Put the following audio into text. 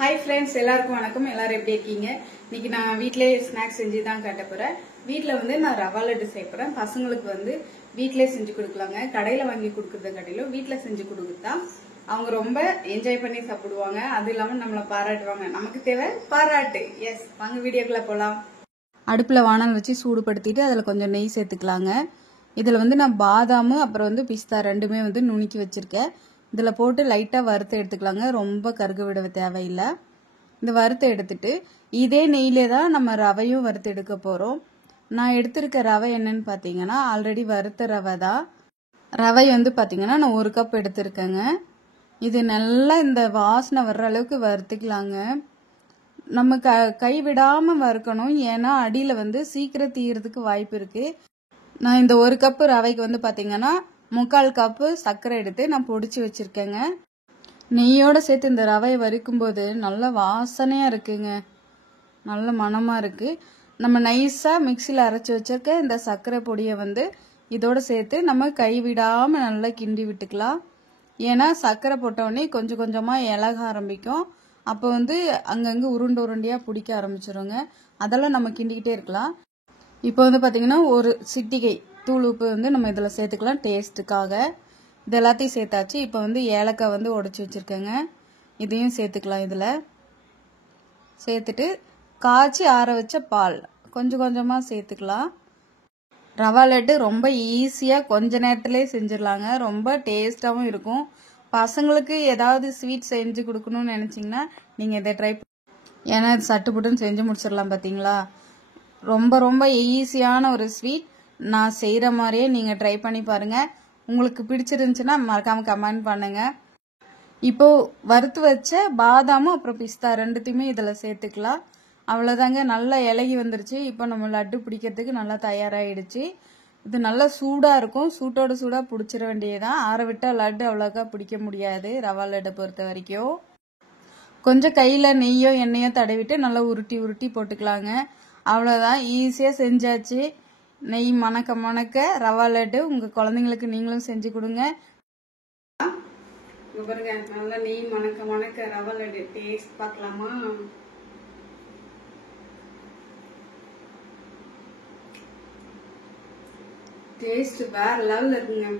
hi friends எல்லாருக்கும் வணக்கம் எல்லாரும் எப்படி இருக்கீங்க இன்னைக்கு நான் வீட்லயே ஸ்நாக்ஸ் செஞ்சு தான் காட்ட போறேன் வீட்ல வந்து நான் ரவா லட்டு செய்ய போறேன் பசங்களுக்கு வந்து வீட்லயே செஞ்சு கொடுக்கலாங்க கடையில வாங்கி கொடுக்கறத காட்டிலும் வீட்ல செஞ்சு கொடுத்தா அவங்க ரொம்ப என்ஜாய் பண்ணி சாப்பிடுவாங்க அது இல்லாம நம்மள பாராட்டுவாங்க நமக்கு தேவை பாராட்டு எஸ் வாங்க வீடியோக்குள்ள போலாம் அடுப்புல வாணல் வச்சு சூடுபடுத்திட்டு அதுல கொஞ்சம் நெய் சேர்த்துக்கலாங்க இதுல வந்து நான் பாதாம் அப்புறம் வந்து பிஸ்தா ரெண்டுமே வந்து நுணுக்கி வச்சிருக்கேன் இதில் போட்டு லைட்டாக வறுத்து எடுத்துக்கலாங்க ரொம்ப கருக விட தேவையில்லை இந்த வறுத்து எடுத்துட்டு இதே நெய்யிலே தான் நம்ம ரவையும் வறுத்து எடுக்க போகிறோம் நான் எடுத்திருக்க ரவை என்னன்னு பார்த்தீங்கன்னா ஆல்ரெடி வறுத்த ரவை தான் ரவை வந்து பார்த்தீங்கன்னா நான் 1 கப் எடுத்திருக்கேங்க இது நல்லா இந்த வாசனை வர்ற அளவுக்கு வறுத்துக்கலாங்க நம்ம கை விடாமல் வறுக்கணும் ஏன்னா அடியில் வந்து சீக்கிரம் தீயறதுக்கு வாய்ப்பு இருக்குது நான் இந்த 1 கப்பு ரவைக்கு வந்து பார்த்தீங்கன்னா 3/4 கப்பு சர்க்கரை எடுத்து நான் பொடிச்சு வச்சிருக்கேங்க நெய்யோட சேர்த்து இந்த ரவையை வறுக்கும்போது நல்ல வாசனையா இருக்குங்க நல்ல மணமா இருக்கு நம்ம நைஸா மிக்சியில் அரைச்சி வச்சிருக்க இந்த சர்க்கரை பொடியை வந்து இதோட சேர்த்து நம்ம கை விடாம நல்லா கிண்டி விட்டுக்கலாம் ஏன்னா சர்க்கரை போட்டோடனே கொஞ்சம் கொஞ்சமா இலக ஆரம்பிக்கும் அப்போ வந்து அங்கங்க உருண்டையா பிடிக்க ஆரம்பிச்சிருங்க அதெல்லாம் நம்ம கிண்டிக்கிட்டே இருக்கலாம் இப்போ வந்து பார்த்தீங்கன்னா ஒரு சிட்டிகை தூள் உப்பு வந்து நம்ம இதில் சேர்த்துக்கலாம் டேஸ்ட்டுக்காக இது எல்லாத்தையும் சேர்த்தாச்சு இப்போ வந்து ஏலக்காய் வந்து உடச்சி வச்சுருக்கேங்க இதையும் சேர்த்துக்கலாம் இதில் சேர்த்துட்டு காய்ச்சி ஆற வச்ச பால் கொஞ்சம் கொஞ்சமாக சேர்த்துக்கலாம் ரவா லட்டு ரொம்ப ஈஸியாக கொஞ்ச நேரத்துலேயே செஞ்சிடலாங்க ரொம்ப டேஸ்ட்டாகவும் இருக்கும் பசங்களுக்கு ஏதாவது ஸ்வீட் செஞ்சு கொடுக்கணும்னு நினச்சிங்கன்னா நீங்கள் இதை ட்ரை ஏன்னா சட்டு புட்டுன்னு செஞ்சு முடிச்சிடலாம் பார்த்தீங்களா ரொம்ப ரொம்ப ஈஸியான ஒரு ஸ்வீட் நான் செய்கிற மாதிரியே நீங்கள் ட்ரை பண்ணி பாருங்கள் உங்களுக்கு பிடிச்சிருந்துச்சுன்னா மறக்காமல் கமெண்ட் பண்ணுங்கள் இப்போது வறுத்து வச்ச பாதாமும் அப்புறம் பிஸ்தா ரெண்டுத்தையுமே இதில் சேர்த்துக்கலாம் அவ்வளோதாங்க நல்லா இலகி வந்துருச்சு இப்போ நம்ம லட்டு பிடிக்கிறதுக்கு நல்லா தயாராகிடுச்சு இது நல்லா சூடாக இருக்கும் சூட்டோட சூடாக பிடிச்சிட வேண்டியதுதான் ஆற விட்டால் லட்டு அவ்வளோக்கா பிடிக்க முடியாது ரவா லட்டை பொறுத்த வரைக்கும் கொஞ்சம் கையில் நெய்யோ எண்ணெயோ தடவிட்டு நல்லா உருட்டி உருட்டி போட்டுக்கலாங்க அவ்வளோதான் ஈஸியாக செஞ்சாச்சு நெய் மணக்க மணக்க ரவா லட்டு உங்கள் குழந்தைங்களுக்கு நீங்களும் செஞ்சு கொடுங்க பாருங்க நல்லா நெய் மணக்க மணக்க ரவா லட்டு டேஸ்ட் பார்க்கலாமா டேஸ்ட் வேற லெவல்ல இருக்குங்க